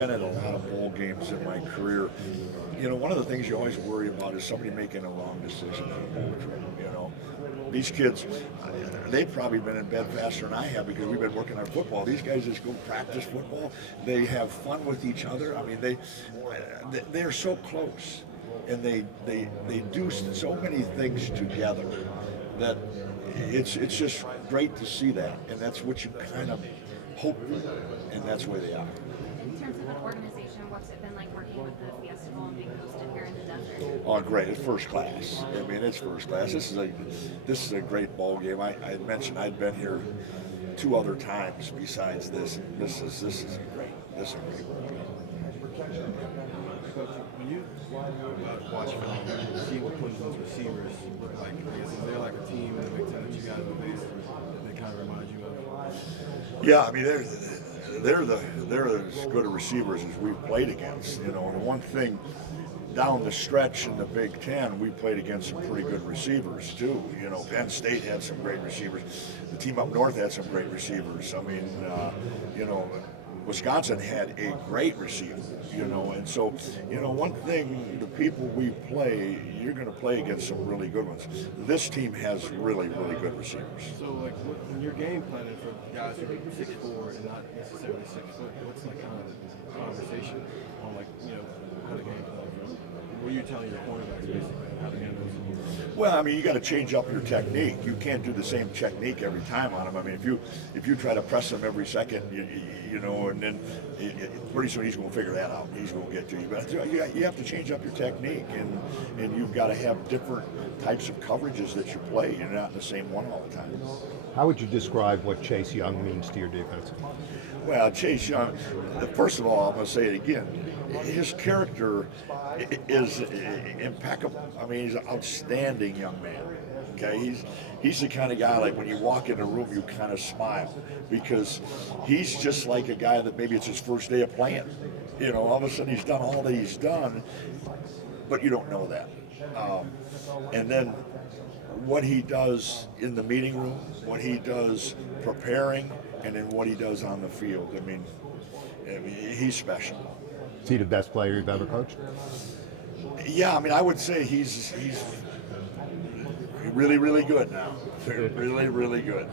been in a lot of bowl games in my career. One of the things you always worry about is somebody making a wrong decision in a bowl trip. These kids, they've probably been in bed faster than I have because we've been working on football. These guys just go practice football. They have fun with each other. I mean, they're so close, and they do so many things together that it's just great to see that, and that's what you kind of hope for, and that's where they are. In terms of an organization, what's it been like working with the Fiesta Bowl and being hosted here in the desert? Oh, great! It's first class. I mean, it's first class. This is a great bowl game. I mentioned I'd been here two other times besides this. And this is great. This is a great bowl game. Coach, when you watch film, you see what Clemson's receivers look like. Is there like a team in the Big Ten that you guys have faced that kind of remind you of? Yeah, I mean they're as good a receivers as we've played against. And one thing down the stretch in the Big Ten, we played against some pretty good receivers too. Penn State had some great receivers. The team up north had some great receivers. I mean, Wisconsin had a great receiver, and so, one thing, the people we play, you're going to play against some really good ones. This team has really, really good receivers. So, like, when you're game planning for guys who are 6'4" and not necessarily 6 foot, what's like kind of the conversation on, like, how to game plan? What are you telling your cornerbacks basically how to handle this? Well, I mean, you got to change up your technique. You can't do the same technique every time on him. I mean, if you try to press him every second, and then pretty soon he's going to figure that out. He's going to get to you. But you have to change up your technique, and you've got to have different types of coverages that you play. You're not in the same one all the time. How would you describe what Chase Young means to your defense? Well, Chase Young, first of all, I'm going to say it again. His character is impeccable. I mean, he's an outstanding young man. Okay, he's the kind of guy, like, when you walk in a room, you kind of smile because he's just like a guy that maybe it's his first day of playing. All of a sudden he's done all that he's done, but you don't know that. And then what he does in the meeting room, what he does preparing, and then what he does on the field. I mean, he's special. Is he the best player you've ever coached? Yeah, I mean, I would say he's really, really good now. Really, really good.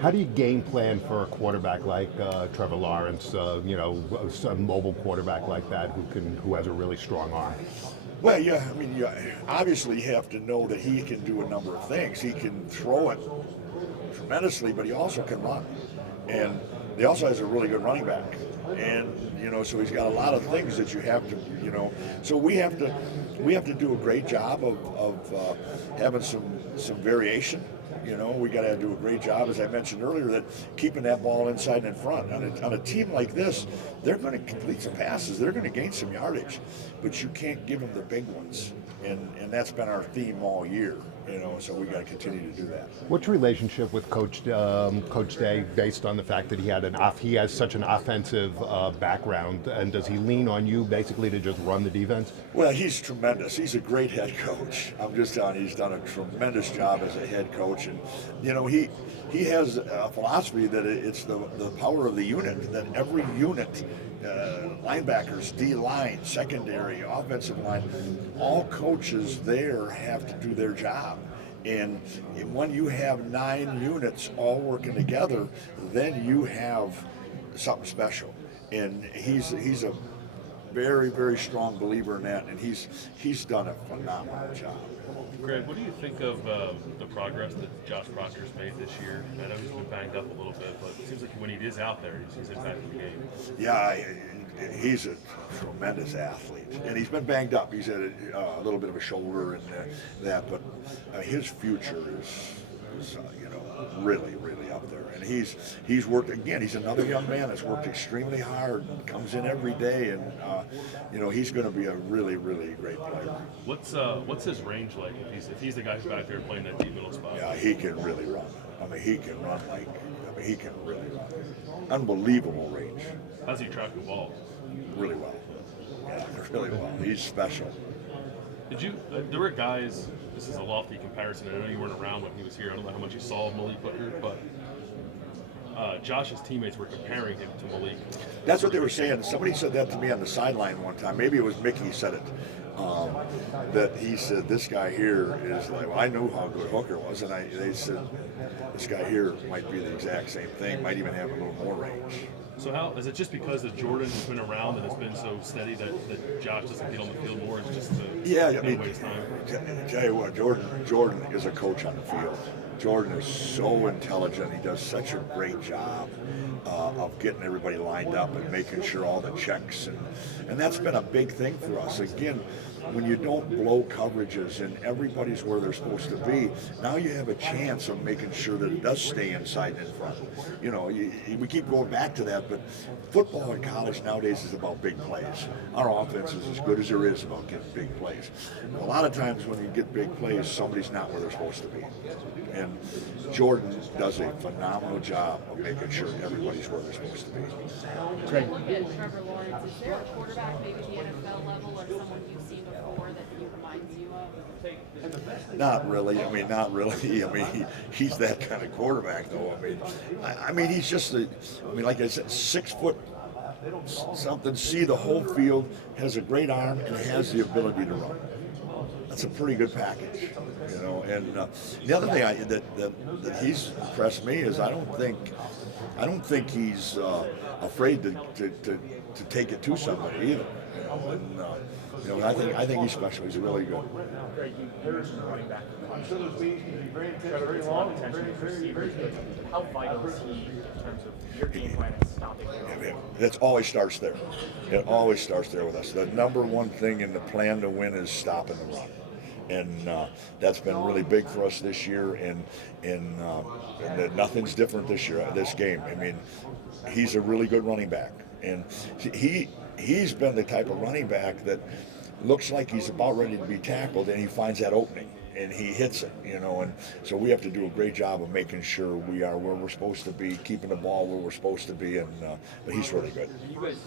How do you game plan for a quarterback like Trevor Lawrence? A mobile quarterback like that who has a really strong arm. Well, yeah, I mean, obviously you have to know that he can do a number of things. He can throw it tremendously, but he also can run, and he also has a really good running back. And so he's got a lot of things that you have to, So we have to do a great job of having some variation. We got to do a great job, as I mentioned earlier, that keeping that ball inside and in front. On a team like this, they're going to complete some passes. They're going to gain some yardage, but you can't give them the big ones. And that's been our theme all year. So we got to continue to do that. What's your relationship with Coach Day, based on the fact that he has such an offensive background, and does he lean on you basically to just run the defense? Well, he's tremendous. He's a great head coach. I'm just telling you, he's done a tremendous job as a head coach, and he has a philosophy that it's the power of the unit. That every unit, linebackers, D-line, secondary, offensive line, all coaches there have to do their job. And when you have 9 units all working together, then you have something special. And he's a very, very strong believer in that, and he's done a phenomenal job. Greg, what do you think of the progress that Josh Proctor's made this year? I know he's been banged up a little bit, but it seems like when he is out there, he's impacting the game. Yeah, he's a tremendous athlete, and he's been banged up. He's had a little bit of a shoulder and that, but his future is really, really up there. And he's worked, again, he's another young man that's worked extremely hard, comes in every day, and he's going to be a really, really great player. What's his range like if he's the guy who's back there playing that deep middle spot? Yeah, he can really run. I mean, he can run he can really run. Unbelievable range. How's he track the ball? Really well. Yeah, really well. He's special. There were guys, this is a lofty comparison, I know you weren't around when he was here, I don't know how much you saw of Malik Booker, but Josh's teammates were comparing him to Malik. That's what they were saying. Somebody said that to me on the sideline one time. Maybe it was Mickey said it. That he said, this guy here is like, well, I knew how good Hooker was, and they said, this guy here might be the exact same thing, might even have a little more range. So how is it just because that Jordan has been around and has been so steady that Josh doesn't get on the field more? It's just to waste time. Tell you what, Jordan is a coach on the field. Jordan is so intelligent. He does such a great job of getting everybody lined up and making sure all the checks and that's been a big thing for us. Again, when you don't blow coverages and everybody's where they're supposed to be, now you have a chance of making sure that it does stay inside and in front. You know, we keep going back to that, but football in college nowadays is about big plays. Our offense is as good as there is about getting big plays. A lot of times when you get big plays, somebody's not where they're supposed to be. And Jordan does a phenomenal job of making sure everybody's where they're supposed to be. When you look at Trevor Lawrence, is there a quarterback maybe at the NFL level or someone you've seen before that he reminds you of? Not really. I mean, not really. I mean, he's that kind of quarterback, though. I mean, he's just like I said, 6 foot something, see the whole field, has a great arm, and has the ability to run. That's a pretty good package, you know. And the other thing that he's impressed me is I don't think he's afraid to take it to somebody either. You know, I think he's special. He's really good. I'm sure there's very long, very receivers. How vital is he in terms of your game plan and stopping him? It always starts there. It always starts there with us. The number one thing in the plan to win is stopping the run. And that's been really big for us this year, and nothing's different this year, this game. I mean, he's a really good running back, and he's been the type of running back that looks like he's about ready to be tackled, and he finds that opening, and he hits it, you know. And so we have to do a great job of making sure we are where we're supposed to be, keeping the ball where we're supposed to be, and but he's really good. You guys,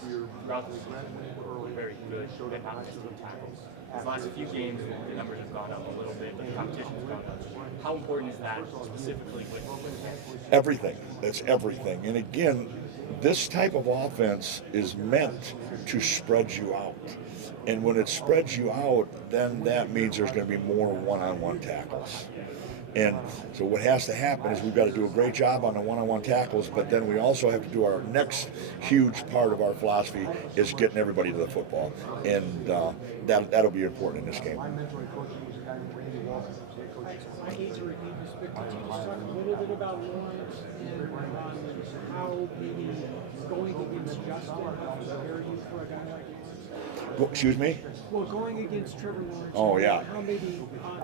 throughout the season, were very good at offensive tackles. These last few games, the numbers have gone up a little bit, but the competition's gone up. How important is that specifically with Everything. It's everything. And again, this type of offense is meant to spread you out. And when it spreads you out, then that means there's going to be more one-on-one tackles. And so what has to happen is we've got to do a great job on the one-on-one tackles, but then we also have to do our next huge part of our philosophy is getting everybody to the football. And that'll be important in this game. I hate to repeat this, but could you just talk a little bit about Lawrence and how maybe going against Justin helps prepare you for a guy like Lawrence? Excuse me? Well, going against Trevor Lawrence. Oh, yeah. How maybe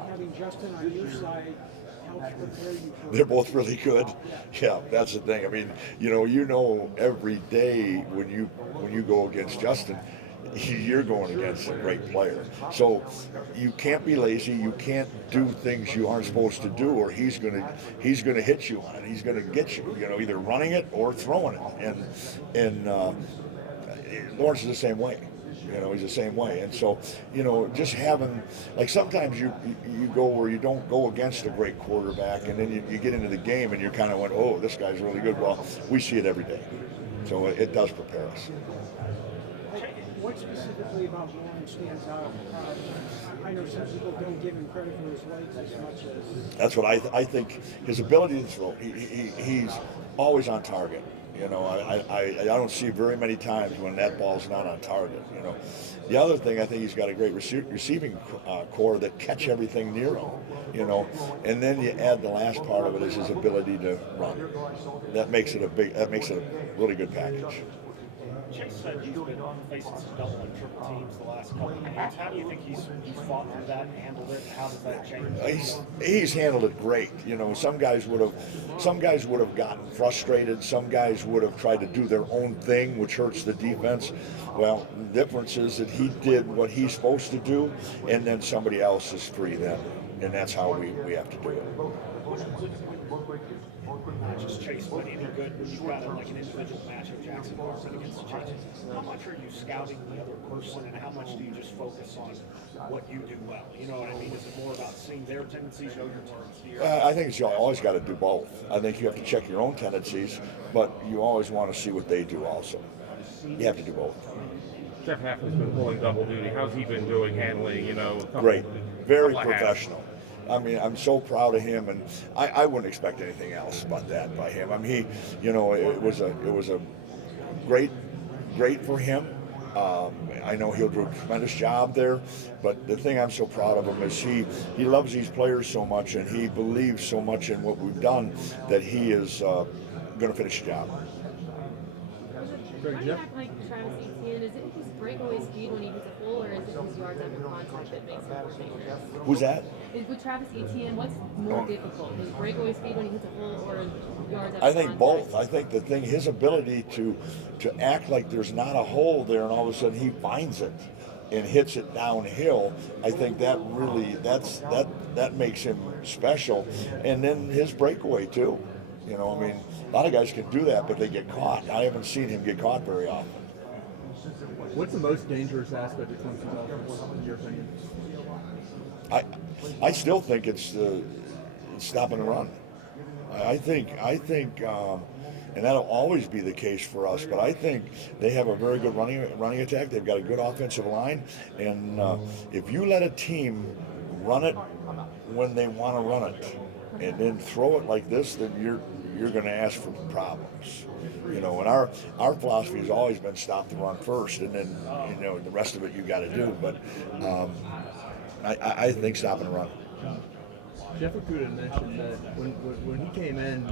having Justin on your side helps prepare you for They're both really good. Yeah, that's the thing. I mean, you know, every day when you go against Justin, you're going against a great player. So you can't be lazy. You can't do things you aren't supposed to do, or he's gonna hit you on it. He's gonna get you. You know, either running it or throwing it. And Lawrence is the same way. You know, he's the same way. And so, you know, just having, like, sometimes you go where you don't go against a great quarterback, and then you get into the game and you're kind of went, oh, this guy's really good. Well, we see it every day. So it does prepare us. What specifically about Lawrence stands out? I know some people don't give him credit for his legs as much as... That's what I think. His ability to throw, he's always on target. You know, I don't see very many times when that ball's not on target. You know, the other thing, I think he's got a great receiving core that catch everything near him. You know, and then you add the last part of it is his ability to run. That makes it a really good package. Chase said he's been facing some double and triple teams the last couple of games. How do you think he's fought through that and handled it? How does that change? He's handled it great. You know, some guys would have gotten frustrated. Some guys would have tried to do their own thing, which hurts the defense. Well, the difference is that he did what he's supposed to do, and then somebody else is free then, and that's how we have to do it. not just Chase, but any good when you've got like an individual matchup, Jackson Harmon against Chase. How much are you scouting the other person, and how much do you just focus on what you do well? You know what I mean? Is it more about seeing their tendencies, know your tendencies? I think you always got to do both. I think you have to check your own tendencies, but you always want to see what they do also. You have to do both. Jeff Haffner's been pulling double duty. How's he been doing handling, Great. Very couple of hats? professional. I mean, I'm so proud of him, and I wouldn't expect anything else but that by him. I mean, it was a great for him. I know he'll do a tremendous job there, but the thing I'm so proud of him is he loves these players so much, and he believes so much in what we've done that he is going to finish the job. Why do you act like Travis Etienne? Is it his breakaway speed when he hits a hole, or is it his yards after contact that makes him more dangerous? Who's that? With Travis Etienne, what's more difficult, his breakaway speed when he hits a hole, or yards after I think contact? both. I think the thing, his ability to act like there's not a hole there, and all of a sudden he finds it and hits it downhill. I think that really that makes him special. And then his breakaway too. I mean, a lot of guys can do that, but they get caught. I haven't seen him get caught very often. What's the most dangerous aspect of Clemson's offense, in your opinion? I still think it's stopping the run. I think, and that'll always be the case for us. But I think they have a very good running attack. They've got a good offensive line, and if you let a team run it when they want to run it, and then throw it like this, then you're going to ask for problems. And our philosophy has always been stop the run first, and then the rest of it you got to do. But I think stopping the run. Jeff Okudah mentioned that when he came in,